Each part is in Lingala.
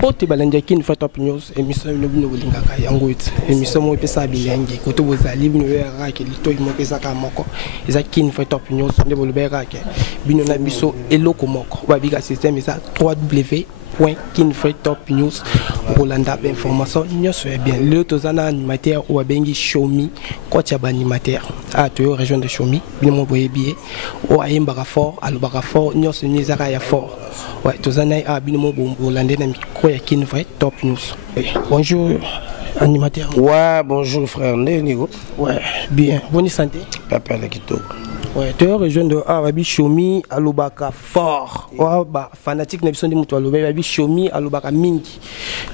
Mbote balanjaki une fois top news émission no bolingaka yango ete émission mo pesa bilengi koto bozali bino yaka ke lito mo pesa ka moko ezaki une fois top news nde bolobeka ke bino na biso eloko moko babika système eza www.kinfree-top-news Rolanda information nyonso ya bien le tozana animateur ou abengi Shomi kocha ba animateur a to région de Shomi bino mo boyebi o ayembaka fort alobaka fort nyonso nyezaka ya fort. Ouais, tozana a bino mo Rolanda na micro ya Kinfree-Top News. Bonjour animateur. Ouais, bonjour frère Nigo. Ouais, bien. Bonne santé. Papa la kitoko. Ouais, tu es région de Arabi Shomi alobaka fort. Ouais, bah fanatique na biso ndi mutu aloba Arabi Shomi alobaka mingi.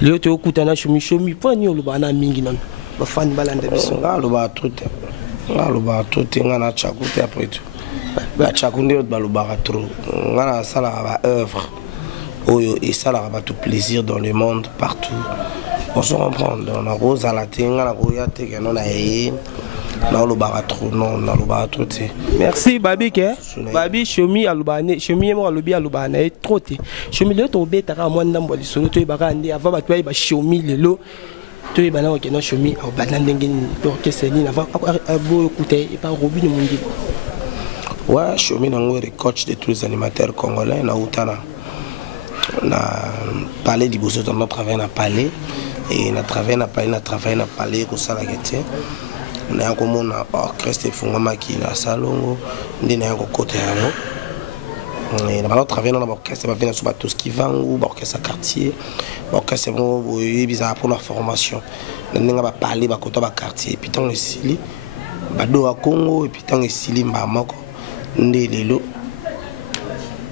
Leo te okutana Shomi po ni oloba na mingi non. Ba fan balanda biso. Aloba tout. Aloba tout ngana chakuta après tout. Ba chakunde balobaka trop. Ngana sala ba œuvre. Oyo et ça la tout plaisir dans le monde partout. On se reprend on a rose à la tenga na goya te que non a non le baratro non le baratro. Merci babi ke babi Shomi alubane Shomi mo alobi alubana e trop te Shomi le to betaka mo ndambo lisolo to ibaka ndi ava ba to ba Shomi lelo to ibana o ke no Shomi au bana ndenge ni to ke seni na va bo écouter et pas Robin Mundi. Ouais, Shomi nango est coach de tous les animateurs congolais na Outana. On a parlé du bosso on a travaillé na palais et on a travaillé na palais ko sala gete. On a comme on a orchestre fungama qui na salongo ndi na ko côté yango. Et on a travaillé dans l'orchestre, on va venir sur tout ce qui va ou orchestre quartier. Orchestre bon bizarre pour la formation. On va parler ba côté ba quartier puis tant esili bado a Congo et puis tant esili mbamoko ndi lelo.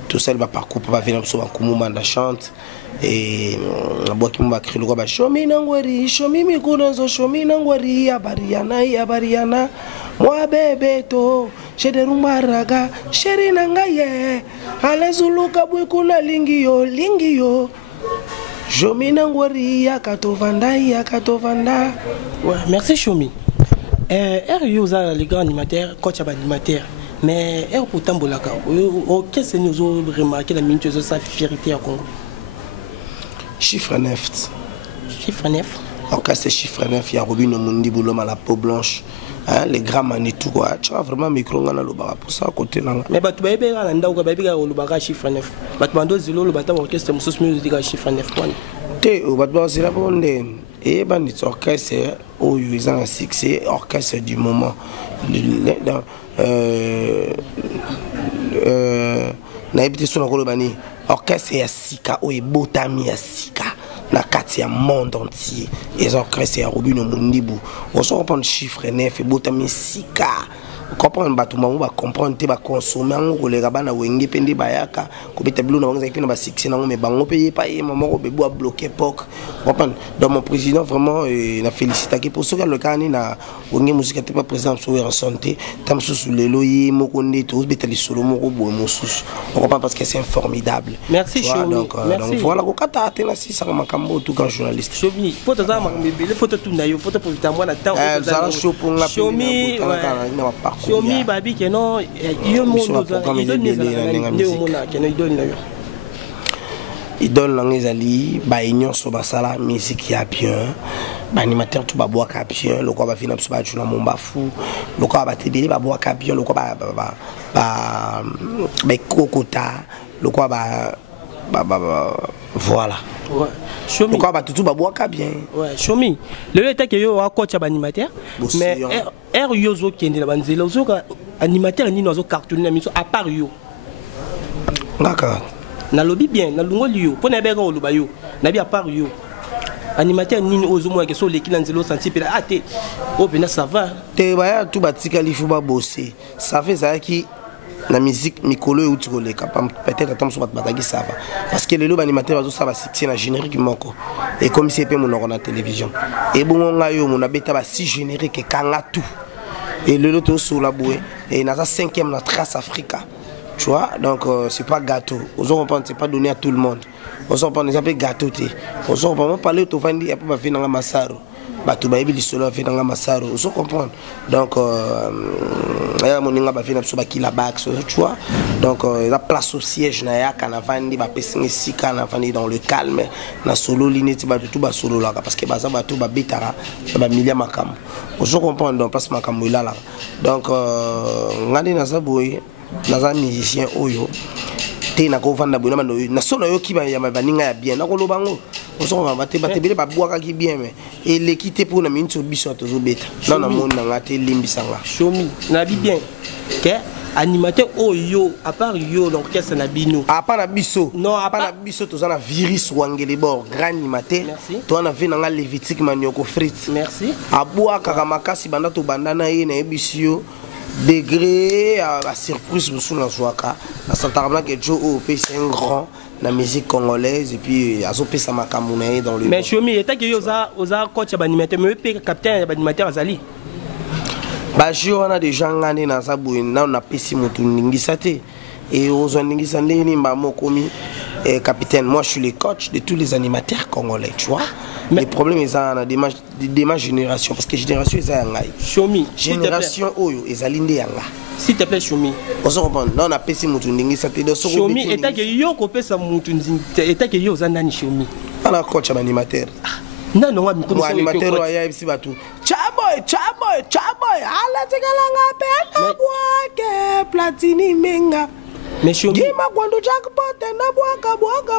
Tout ça va parcours va venir sur un de chante et bois qui m'a créé le roi Shomi nangwari Shomi mikunozo Shomi nangwari abariana moi bébé to shederumaraga sheri nangaye alezuluka bwikuna lingio Shomi nangwari yakatovanda. Ouais, merci Shomi. Yoza les grands animateurs coach animateur. Mais pour Tambolaka, qu'est-ce que nous avons remarqué la minute de sa fierté à Congo? Chiffre 9. Chiffre 9. En cas c'est chiffre 9, il y a Robin Mundi Boulom à la peau blanche. Hein, les grands Manitou, tu vois vraiment micro ngana lobara pour ça à côté là. Mais tu vas bien là ndao ka baby lobara chiffre 9. Tu bando zilo lobata orchestre musos music chiffre 9 point. Te au batba c'est la bonne et bandit orchestre au ils ont un succès orchestre du moment. Na ebité sur le bani orchestre ya sika o ebotami ya sika na kati ya monde entier et orchestre ya Robin Mundibu on se reprend chiffre 9 ebotami sika comprendre bato mamu ba comprendre te ba consommer ngo le gabana wenge pende bayaka ko beta bilo na bango na ba succès na ngo me bango payer pas et maman ko bebo a bloquer époque comprendre donc mon président vraiment na féliciter qui pour ce que le cani na wenge musique te pas président sur en santé tam sous le loyer moko ndeto beta li solo moko bo mosusu on comprend parce que c'est formidable. Merci Shomi. Donc voilà ko kata atena si ça makambo tout quand journaliste Shomi photo za makambe photo tunda yo photo pour tamwa na temps Shomi Shomi babi que non yo mo idole langezali ba union so basala musique ya bien ba animateur tout ba bois ka bien le quoi ba fina so ba tuna mombafu le quoi ba tebeli ba bois ka bien le quoi ba kokota le quoi ba voilà. Ouais. Shomi. Pourquoi tout ba bois ka bien. Ouais, Shomi. Le était que yo a coach animateur mais yozo kende la banzela zo animateur ni nozo cartoon na miso à part yo. D'accord. Na lobby bien, na lungo liyo. Pona bega o loba yo. Na bi à part yo. Animateur ni ozo mo ke so le kilanzelo senti pe la ate. Oh ben ça va. Te ba tout batika li faut ba bosser. Ça fait ça qui la musique mikolo et outrolé capable peut-être attendre sur bataki ça va parce que le lobe animateur va ça va citer la générique moko et comme c'est pe mon on a télévision et bon on a yo mon abeta ba si générique kanga tout et le loto sur la bouée et na 5e la trace Africa tu vois donc c'est pas gâteau aux on pense c'est pas donné à tout le monde on s'en prend des appels gâteau té on s'en prend parler to vandi et pas venir dans Massaro bato bayebi lisolo fait dans masaro on se comprendre donc ya moninga ba fait na biso bakila bax tu vois donc la place au siège na ya kana vandi ba pesinga sika na vandi dans le calme na solo lineti ba tout ba solo là parce que baza bato ba betara ba milia makambo on se comprendre donc place makambo là donc ngandi na saboy na za musicien oyo te na ko vanda bona mando na solo yo kiba ya baninga ya bien na ko lobango oso va bate bele ba bwaka ki bien mais et l'équité pour na minute biso to zo beta non na monde na te limbisanga shomi na bi bien que animateur oyo à part yo l'orchestre na bino à part na biso non à part na biso to za na virus wangele bord grand animateur to na vi na Levitique Manioko Fritz merci abwaka kamakasi banda to bandana ye na ebisio degré à surprise sur la joie à Santarabla que Joe OP c'est un grand la musique congolaise et puis azopé sa makamouné dans le mais Chomi était que oza coach animateur mais pe capitaine animateur azali bah on a des gens ngani na sabu na on a pesi mutu ningisate et aux ningisande ni mbamo komi capitaine moi je suis le coach de tous les animateurs congolais tu vois. Mais le problème est ça, on a des générations parce que génération est ça. Chomi, génération oyo ezalinde yanga. S'il te plaît Chomi. On se comprend. Non, on a pesi mutu ndingi ça te do so. Chomi eta que yo ko pesa mutu ndingi eta que yo zanani Chomi. Ana coach animateur. Non non wa mikono animateur ya ibisi batu. Chaboy. Ala tekalanga pe na boake platini menga. Mais Chomi Gima kwando jackpot na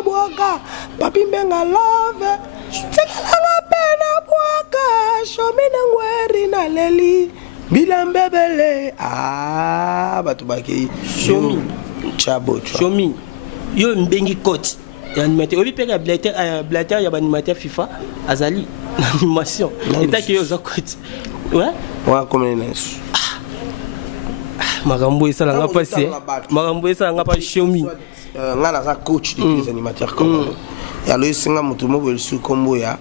boaka. Papi menga love. Tekalanga pena boaka Chomi ngweri na leli bilambebele batu bakei Chomi chabo Chomi yo mbengi coach animateur obi peka blatter ya animateur FIFA azali animation eta que yo za coach ouais comme nesu makambo esala nga pasi makambo esala nga pa Chomi ngana za coach des animateurs comme ya lo singa mutu mo bel su kombo ya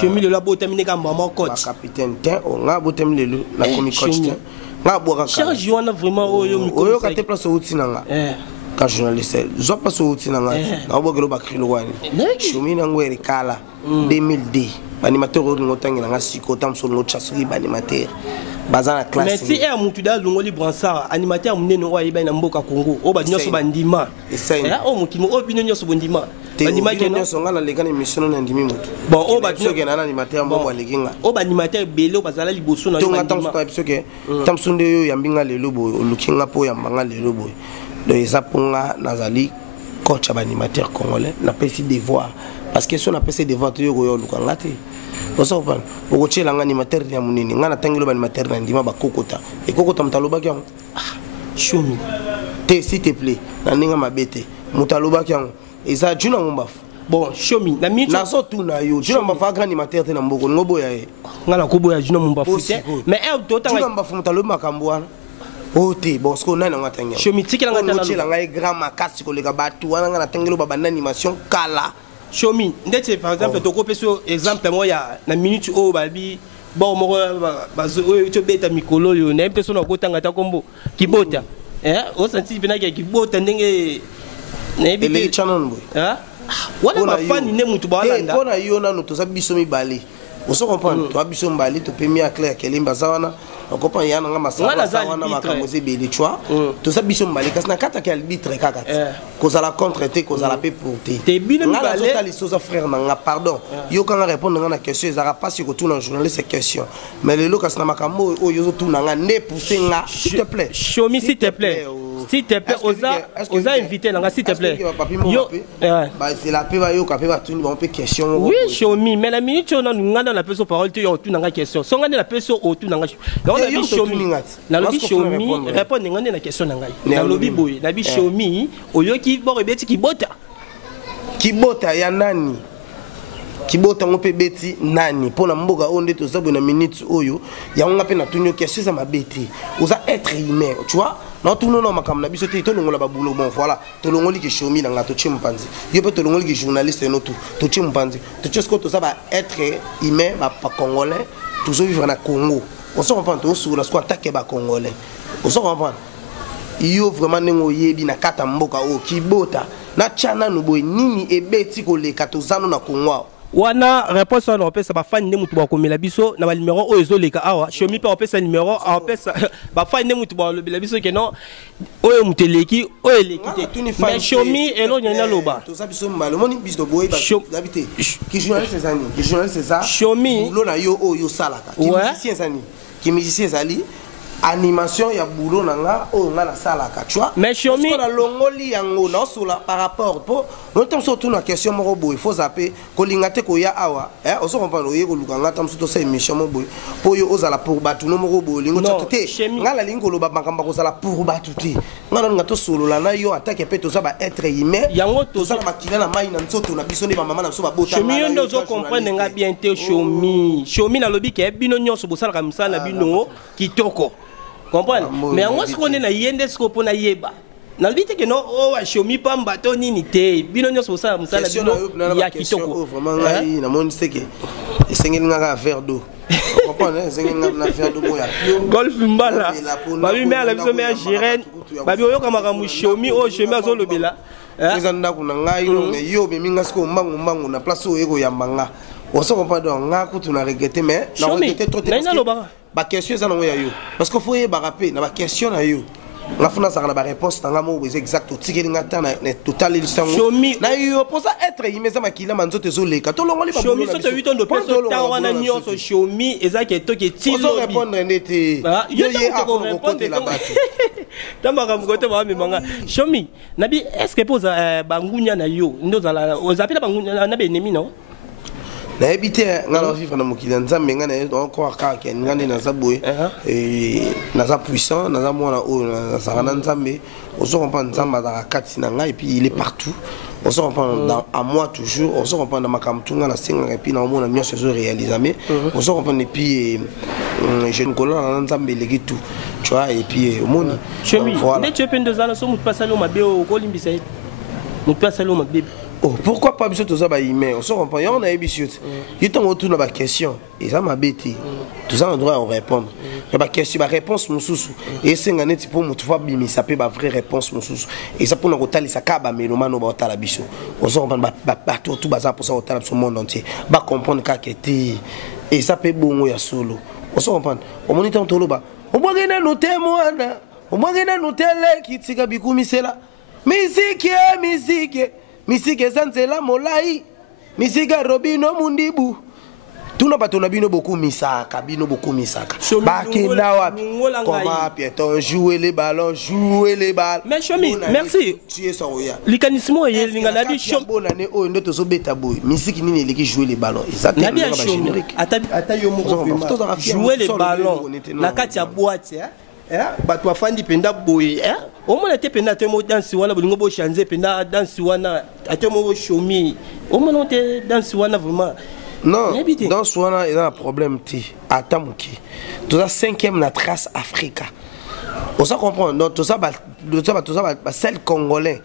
Chomi le labo terminé comme maman coach capitaine ten o nga bo terminé le na komi coach ten nga bo ka charge wana vraiment oyo oyo ka te place o tinanga ka journaliste zo place o tinanga na bo gelo ba krilo wani Chomi na ngwere kala 2002 animateur o ngotangira nga siko tamso ngo chasuri ba animateur bazana classe mais si er mutu da longoli bransard animateur munene o ayeba na mboka Congo o ba nyoso bandima o mutu o bino nyoso bandima bandima ke nyoso ngala lekana mission na ndimi mutu bon o ba nyoso ke na animateur mbo lekinga o ba animateur belo bazala liboso na bandima to ngata so ke tamsunde yo yambinga lelo boy lukinga po yambanga lelo boy do ezapunga nazali coach ba animateur congolais na pesi devoir parce que si on a passé devant yo yo lukanga te oso pan oko chela ngani animateur ya munini ngana tangelo ba animateur na ndima ba kokota e kokota mtaloba kyango Chomi te s'il te plaît na ninga mabete mutaloba kyango eza juna mumbafu bon Chomi na minute na so tu na yo juna mbafa grand animateur te na mboko ngobo ya e ngana kobo ya juna mumbafu te mais to tanga juna mbafu mtaloba makambo wana ote bon sko nana ngatanga Chomi tikela ngatala chela ngai grand makasi ko leka batu wana ngana tangelo ba banda animation kala Chomi ndetse par exemple to kopeso exemple moi ya na minute o babi bon mo bazo to beta mikolo yo na peso na kotanga ta kombo kibota o senti bina ke kibota ndenge na ebi le channel boy wala ba fan ne mutu ba landa ko na yo na no to sa biso mi bali o so comprendre to biso mbali to pemi a clair kelimba zawana on comprend yana nga masala zawana makamoze beli tu vois to sa biso mbali kasi na kata ke arbitre kaka ko za la contre te ko za la pe pour te te bino mi bali nga so za frère nga pardon yo quand répondre nga na question ezara pas sur tout na journaliste question mais le lokas na makambo o yo tout na nga ne pousser nga s'il te plaît Chomi s'il te plaît s'il te plaît oza invité là s'il te plaît yo bah c'est la pe ba yo ka pe ba tout bon pe question oui Chomi mais la minute on a ngana la personne parole te yo tout na nga question so ngana la personne au tout na nga on a dit Chomi na lobi Chomi répondre ngana na question na ngai na lobi boy na bi Chomi oyoki bo rebeti kibota ya nani kibota ngope beti nani pona mboka onde to sabo na minute oyo ya nga pe na tunyo question za mabeti oza être humain tu vois na tout non makam na biso te to longola ba boulot bon voilà to longoli ki Chomi na nga to chimpanzi yo pe to longoli ki journaliste no to chimpanzi to chesko to ça va être humain ba congolais toujours vivre na Congo on se comprend to sur la squad attaquer ba congolais on se comprend yo vraiment nengo yebi na kata mboka o kibota na chana no boy nini ebeti ko le katozano na Congo wana réponse on pesa ba fan ne mutu ba komela biso na ba numéro o ezoleka awa Chomi pa pesa numéro a pesa ba fan ne mutu ba lobela biso ke non oyo muteleki oyo lekite mais Chomi elo nyanya loba to ça biso mbalo moni biso boy ba habité qui journaliste c'est ani qui journaliste c'est ça Chomi lo na yo oyo salaka qui musicien sani qui musicien sali animation ya boulot nanga o nga la sala ka tu vois mais Chomi parce que la longoli yango na sola par rapport po on tam surtout na question moko boy il faut zapper ko lingate ko ya awa on se comprendre oye ko lukanga tam surtout ça émission mo boy po yo ozala pour batu no moko boy lingo tete nga la lingo lo ba makamba ko zala pour batu te nga na ngato solo la na yo attaque pe to ça ba être humain yango to ça makila na mai na nzoto na biso ne ba mama na so ba bota Chomi yo ndozo comprendre nga bien te Chomi na lobi ke bino nyonso bosala ka misala bino kitoko comprendre mais en ce qu'on est na yende ce qu'on a yeba na vite que non oh Chomi pa mbato nini te bino nyonso ça musala bino ya kitoko vraiment ngai na moni c'est que esengeli nga verre d'eau comprendre esengeli nga na verre d'eau ya golf mbala babi me ala biso me Jirene babi oyo kamaka mu Chomi o Chomi azolobela ezanda kuna ngai no mais yo be minga siko mbangu na place oyo ko yambanga oso comprendre nga kutu na regretter mais na regretter trop ba question ça na yo parce que faut y barapé na ba question na yo la fona ça na ba réponse tanga mo exact au tikeli ngata na total illusion na yo pour ça être imeza makila manzo tezoleka to longoli ba Chomi so te 8 ans de personne ta wana nyonso Chomi ezaki to ke ti lo répondre ndete yo ye a ko côté la batu tamaka mkote ba mimanga Chomi nabi est-ce que pose bangunya na yo ndoza la ozapela bangunya na benemi non na habité ngalo vivre na mokili nzambe ngana donc croire ka ngane na zaboye na za puissant na za mwana o na sarana nzambe on se comprend nzamba za kati na ngai et puis il est partout on se comprend à moi toujours on se comprend na makamtunga na singa et puis na mona nyonso zo réaliser mais on se comprend et puis je ne connais pas nzambe legi tout tu vois et puis au monde voilà tu peux deux ans so mutu pasalo mabe o kolimbisa mutu pasalo mabe. Oh, pourquoi pas biso tout ça ba email on se comprend on a émission il tombe autour de la question et ça m'a bêté tout ça on doit répondre mais ba question ba réponse mususu et c'est ngane ti pour mutu fa bimi ça peut ba vraie réponse mususu et ça pour na kotali ça ka ba melomano ba otala biso on se comprend ba tout baza pour ça otala sur le monde entier ba comprendre ka kete et ça peut bongo ya solo on se comprend au moniteur tolo ba o bogena no temwana o bogena no tele kitika bikumisela musique Misike sanzela molai misika robino mundibu tuna batona bino beaucoup misaka bakenda wapi comment piéton jouer les ballons mais Chomi merci tu es soya likanismo ye linga na bi Chomi bonane o ndo tozo beta boy misiki nini eleki jouer les ballons exactement ba générique ata yo moko jouer les ballons na kati ya boîte bato afandi penda boye au moins te penda te mo dansi wana bolingo bo chanze penda dansi wana ate mo Chomi au moins te dansi wana vraiment non dansi wana il y a un problème ti atamuki tout ça 5e na trace Africa on ça comprend donc tout ça seul congolais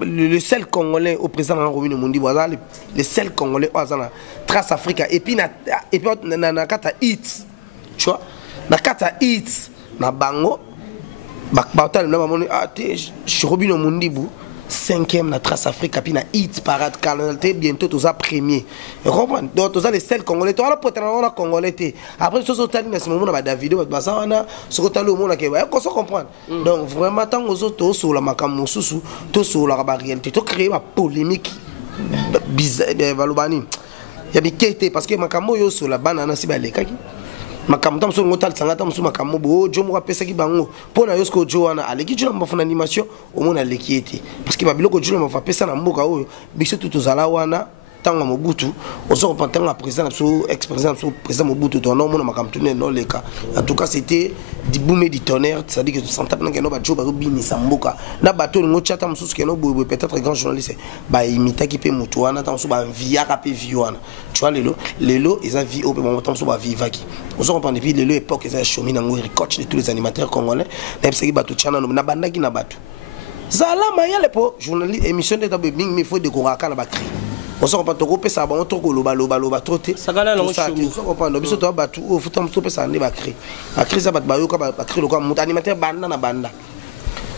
le seul congolais au président de Romino Mundi voilà le seul congolais au trace Africa et puis na kata hits tu vois na kata hits na bango batal na bamoni ate Robino Mundibu 5e na trace Africa puis na hit parade calendrier bientôt tous à premier et comprendre donc tous les seuls congolais to ala potana on a congolais té après ce tali na ce moment na Davido ba ça wana ce ko tali au monde ke ko so comprendre donc vraiment tant aux autres sur la makam susu to sur la réalité to créer ba polémique bizarre balobani ya bikete parce que makamo yo sur la banana si ba lekaki makamtam so ngotal sangata musu makamo bo jo mo pesa ki bango pona yosko jo wana aleki jo na mafuna animation o mona lekiete parce que babiloko jo na mafa pesa na mboka oyo biso tutuzala wana tanga Mobutu oso repentanga président so ex-président so président Mobutu to non mona makamtune non leka en tout cas c'était du boom et du tonnerre ça dit que tu sentais que no ba jo ba bini samboka na bato ngo chata mususu que no boy peut-être grand journaliste ba imita ki pe mutu wana tant so ba via ka pe viwana tu vois lelo ils a vie au moment tant so ba vivaki oso reprendre puis lelo époque ils a Chomi na ngori coach de tous les animateurs congolais na pseki bato chana na bandaki na bato zala mayele po journaliste émission de tabe ming me faut de koraka na ba cri on se comprend to pesa ba on to ko loba troté sakala na Chomi on comprend biso to batu o futa muso pesa ne ba cri ça ba yo ka ba cri lo ka mutu animateur banda na banda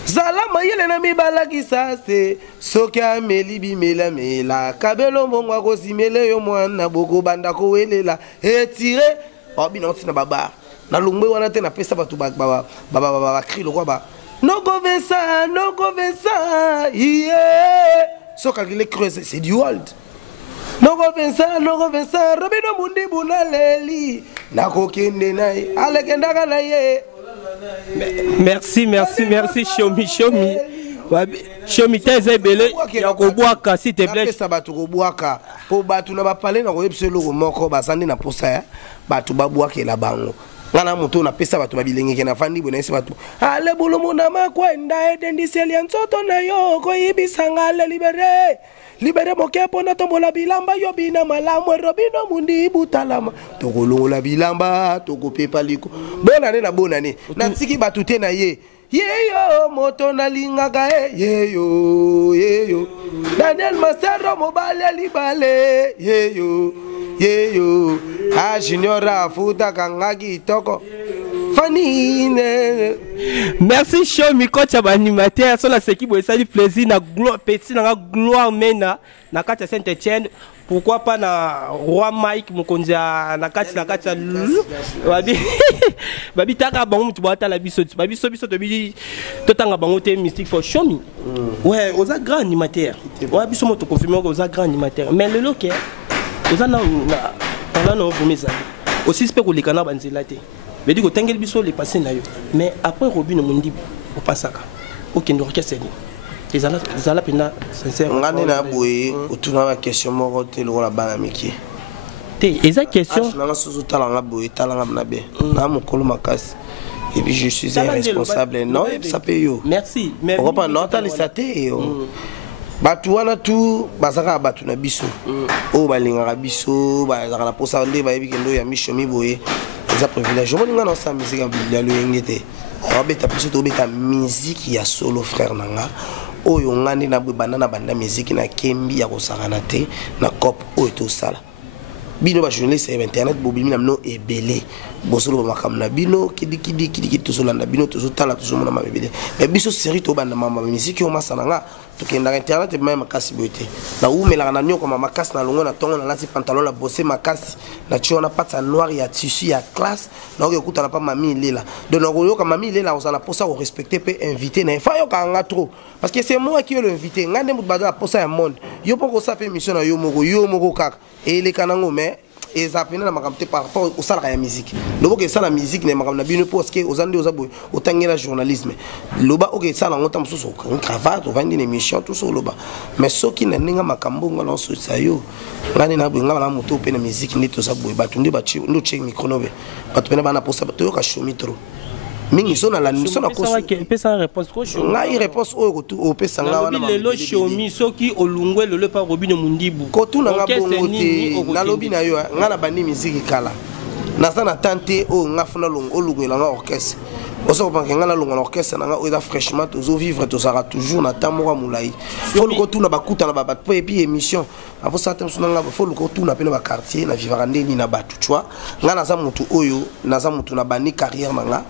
zala mayele na mibalaki sase soki ameli bimela mela kabelo mbongo akosimele yo mwana boko banda kowelela etire obina otina baba na lungbe wana te na pesa batu ba cri lokwa ba noko Vincent yeah so calculer creuse c'est du world noko Vincent Robino mundi bunaleli nakokende naye alekendaka na ye. Merci, Chomi. Chomi, t'es belé. Yakobuaka, s'il te plaît. Ça va tout boaka. Pour batu na parler na webselo moko bazandi na posa ya. Batu babuaka la bango. Ngana moto na pesa batu babilenge na fandi bona ese batu. Ale bulumu na makwenda edendiseli nzoto na yo ko ibisanga le libere mokepo na tombola bilamba yo bina malamu Robino mundi butalama tokolongola bilamba tokopepa liko bonane na tsiki batu te na ye yeyo moto na lingaka yeyo Daniel Masero mobale libale yeyo junior afuta kangaki toko Fanine. Merci Chomi coach animateur sur la équipe ça du plaisir na gloire petit na gloire mena na kati Saint-Etienne pourquoi pas na roi Mike mukonzi na kati babi taka bango mutu bata la biso to bi totanga bango te mystique for Chomi ouais aux grand animateur ouais biso moto confirmer aux grand animateur mais le local aux na vous mes amis aussi spé ko lekana banzela te. Mais du coup, t'as les passés mais après Robino Mundi, au Pasaka, aucun orchestre. Les ala pena sincère. On a na boye autour de la question morote le la banamiki. Té, exact question. Na sozo talanga boye talanga na be. Na mokolo makasi. Et puis je suis irresponsable. Non, ça paye yo. Merci. Mais on pas non talisate yo. Batu wana tu bazaka batu na biso. O balinga biso, bazaka na posa nde ba yebi kendo ya mishomi boye. Ça privilège. Je me dis sa musique en Biblia le ngete. Obeta plus to beta musique ya solo frère nanga. Oyo ngani na banda musique na kembi ya kosakana te na cop oyo to sala. Bino ba journaliste sur internet bobimi na mno ebele. Bosolo ba makam na bino kidi to solanda bino to sotala to somona ma ebele. Mais biso série to banda mama musique yo masananga. Tokenda internet et même makasi boité na umela na nyoko mama makasi na longo na tongo na lati pantalon la bosser makasi na tiona pata noir ya tissu ya classe na okuta na pa mami lela donc na yoka mami lela on la posa au respecter pe inviter na fa yoka nga trop parce que c'est moi qui vais l'inviter ngande mut bada posa ya monde yo poko sa pe mission na yo moko kaka et les kanango mais et ça peine na makamte par rapport au salaire ya musique lobo que ça la musique na makam na bino parce que aux andi ozaboy otangela journalisme loba OK ça la ngota msusu on cravate on vandi une émission tout ça loba mais ce qui na ninga makambo ngala so sayo ngani na bo ngala moto pe na musique ni to zaboy batundi ba chi ndo check micro nobe batu pena bana posa to ka show mitro mingi so na la mission na koso pesa réponse ko show ngai réponse o to pesa nga wana le lo show mi soki olungwe le pa Robino Mundibu ko tuna nga bongote na lobi na yo nga na bani musique kala na sana tante o nga funa longo olungwe la nga orchestre oso ko nga na longo na orchestre na nga o da fraîchement to vivre to sera toujours na tamora mulai faut ko tuna bakuta na ba et puis émission avant ça temps nga faut ko tuna pe na ba quartier na vivre ndeni na batu tu vois nga na za mutu oyo na za mutu na bani carrière nga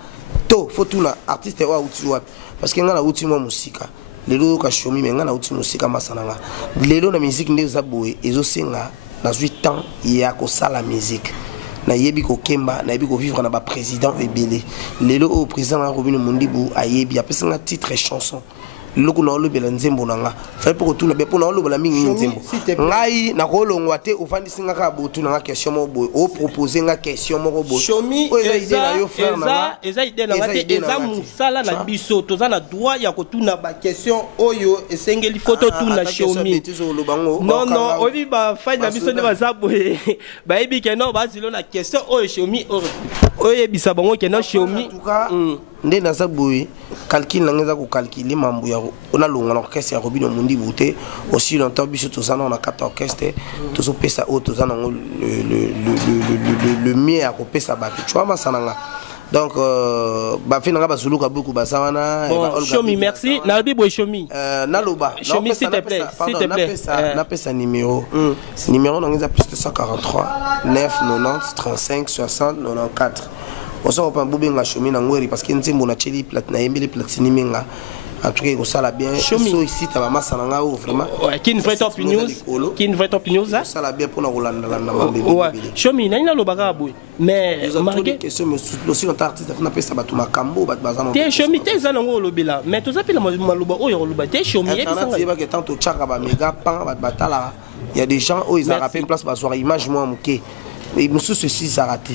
to faut tout na artiste wa uti wapi parce que ngana uti mo musika lelo ka shomi me ngana uti musika masananga lelo na musique nde za boye ezo senga na 8 ans ya ko sala musique na yebi ko kemba na yebi ko vivre na ba président ebele lelo au président Robino Mundibu ayebi apesa nga titre chanson loko na olobela nzembo nanga fa pour tout na be pour na olobola mingi nzembo ngai na kolongwa te ofandi singa ka botu na question mo boy o proposer nga question mo boy Chomi eza idée na ngate eza musala na biso toza na droit ya kotuna ba question oyo esengeli photo tuna Chomi non obi ba fine na biso ne bazaboye ba yebi ke no bazilo na question oyo Chomi oyo bisa bango ke no Chomi nde na zaboye calcul na ngeza ko calculer mambo ya ona longa na orchestre ya Robino Mundibu te aussi longtemps biso to sana na 4 orchestre to so pesa o to sana le mieux à pesa ba tu vois masananga donc ba fina nga bazuluka beaucoup basawana bon Chomi merci na bibo Chomi naloba Chomi s'il te plaît na pesa numéro na ngeza plus de 143 990 35 60 94 on s'en va pas bouber nga Chomi na ngweri parce que nzembo na cheli plat na yembeli platini minga En tout cas, il ça la bien. So ici, tu vas masser en haut vraiment. Qui une vraie top news? Qui une vraie top news? Ça la bien pour la Hollande. Ouais. Shomi, n'a le bagabou. Mais marqué question mais aussi notre artiste on appelle ça batu makambo bat bazana. T'es Shomi, t'es ça nango lobela. Mais tout ça puis la maluba o yo loba. T'es Shomi. Il y a que tant au chaka ba méga pan bat batala. Il y a des gens où ils ont rappelé une place ba soir image moi muké. Mais monsieur ceci ça raté.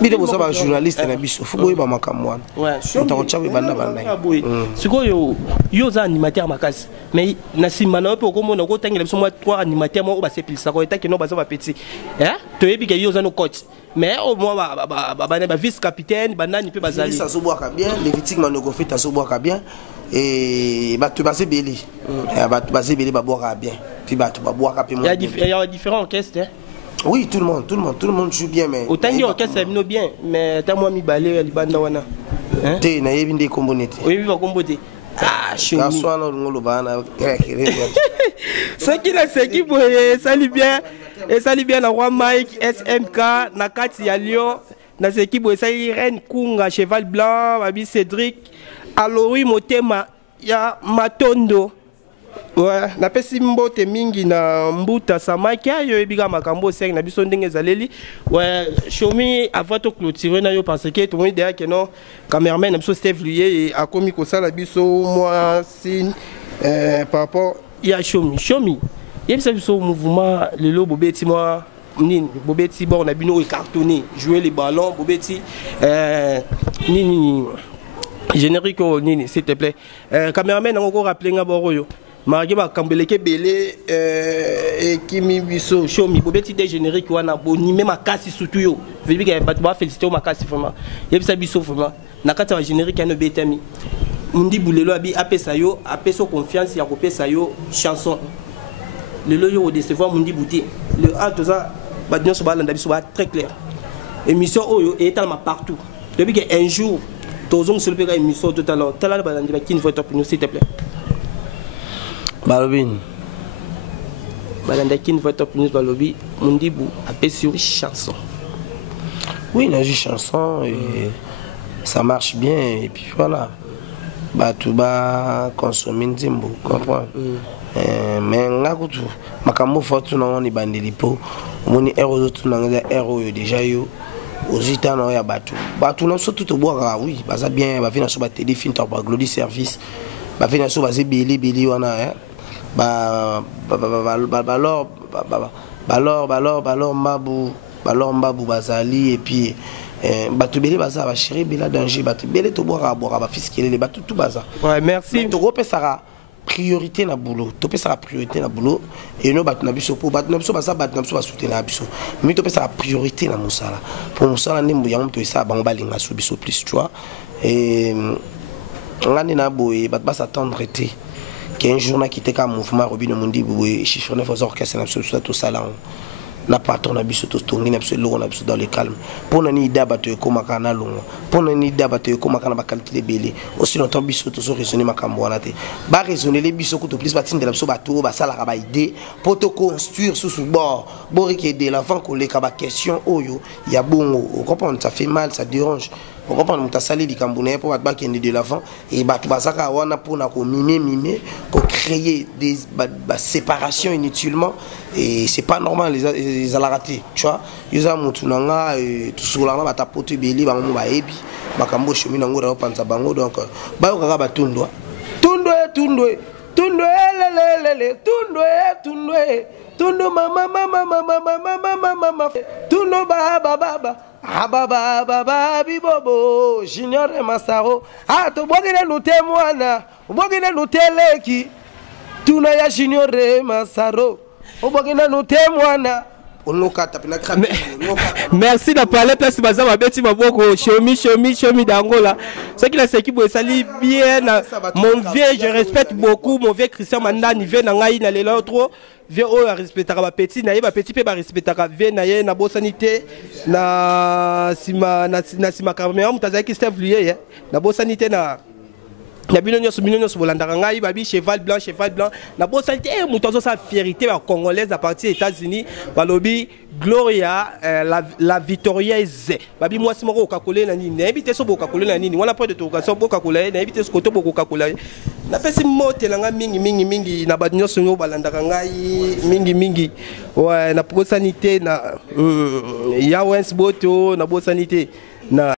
Bide boza ba journaliste na biso faut boye ba makamwa. Ouais. On t'a banda banda. Siko yo za animateur makasi. Mais na simana pe ko mona ko tangela biso moi trois animateurs mo ba sepilisa ko etaki no baza ba petit. Hein? To yebi ke yo za no coach. Mais au moins ba vice capitaine banani pe bazali. Ça so boaka bien, les victimes manoko fait ça boaka bien et ba tu basé belé. Ba tu basé belé ba boaka bien. Puis ba tu ba boaka pe mo. Il y a différents orchestres. Oui, tout le monde joue bien mais autant dit orchestre c'est bien mais t'as moi mi balé libanda wana. Hein? Té na yebi ndé kombonete. Oui, va kombote. Ah, Shomi. Kaswana ngolo bana. Ce qui la séquille pour salut bien na roi Mike SMK na kati ya Lyon na séquille pour salut Reine Kunga Cheval Blanc, Babi Cédric, Alori Motema ya Matondo. Ouais, na pesi mbote mingi na mbuta samaki yo ebiga makambo seng na biso ndenge zaleli. Ouais, Shomi avant de clôturer na yo parce que tout le monde dit que non cameraman na biso Steve Lié a komi ko sala biso moi signe par rapport ya Shomi. Il y a biso mouvement lelo bobeti moi nini bobeti bon na bino cartonné jouer les ballons bobeti nini générique nini s'il te plaît. Cameraman na ko rappeler nga boroyo. Margué va Kambeleke Belé et Kimi Bisso Shomi Bobeti des génériques wana boni même makasi surtout yo veut dire que va féliciter au makasi vraiment yebisa biso vraiment nakata wa générique ya no betami mundi bulelo abi apesa yo apeso confiance ya kopesa yo chanson lelo yo au décevoir mundi bouti le a tout ça ba nyonso ba landa biso ba très clair émission oyo est tellement partout depuis que un jour tozong sur le émission tout à l'heure tala ba landa ba kin votre opinion s'il te plaît. Balobin. Balandakin votre opinion Balobi, Mundibu a sur chanson. Oui, il a une chanson et ça marche bien et puis voilà. Bah tout bas consommer ndimbo, comprends. Mais ngakutu makambo fortu na ni bandelipo, moni héros tout na héros déjà yo. Ozita na ya batu. Batu na so tout boire oui, baza bien, ba vina so ba téléfilm ta ba glody service. Ba vina so ba beli wana hein. Balor Mabou Bazali et puis Batubeli Baza va chérir Bela danger Batubeli to boire ba fisquer les batu tout baza. Ouais, merci. To repé sera priorité na boulot. To pe sera priorité na boulot et no batu na biso pour batu na biso baza batu na biso ba soutenir na biso. Mais to pe sera priorité na musala. Pour musala ndembo ya mto ça ba balinga so biso plus tu vois. Et ngani na boye batu ba s'attendre été qu'un journal qui était comme mouvement Robin Mundi Bouboué, chiffre 9 aux orchestres, tout ça là. Na patron na biso to tongi na biso lo na biso dans le calme. Pour na ni ida bato ko makana longo. Pour na ni ida bato ko makana ba calculer belé. Aussi longtemps biso to so raisonner makambo wana te. Ba raisonner les biso ko to plus batine de la biso bato ba sala ba idée pour te construire sous bord. Borik aider l'enfant ko le ka ba question oyo ya bongo. On comprend ça fait mal, ça dérange. On comprend que tu sali likamboune pour battre qui de l'avant et battre basaka wana pour na ko mimer ko créer des séparations inutilement et c'est pas normal les ala raté tu vois ils ont mutunanga tout sur la ba tapote beli ba mo ba ebi makambo Shomi na ngora panza bango donc ba ka ba tundwe lelelele tundo mama tundo baba Ababa bibobo Junior Masaro ah to bogina lute mwana bogina luteleki tuna ya Junior Masaro bogina lute mwana. Merci de parler place bazama beti maboko Shomi d'Angola. Ce qui la séquille pour sali bien mon vieux je respecte beaucoup mon vieux Christian Mandani vient na ngai na lelo trop vieux o respectera ba petit na ye ba petit pe ba respectera vient na ye na bosanité na sima camera mutazaki Steve Lié na bosanité na bino nyonso bolandaka ngai babi cheval blanc na bosali te muto sa fierté ba congolaise à partir des États-Unis balobi Gloria la victorieuse babi moi si moko okakola na nini na ebite so bokakola na nini wana point de interrogation bokakola na ebite so koto bokakola na pesi motela nga mingi na ba nyonso nyo balandaka ngai mingi ouais na bosani te na ya wens boto na bosani te na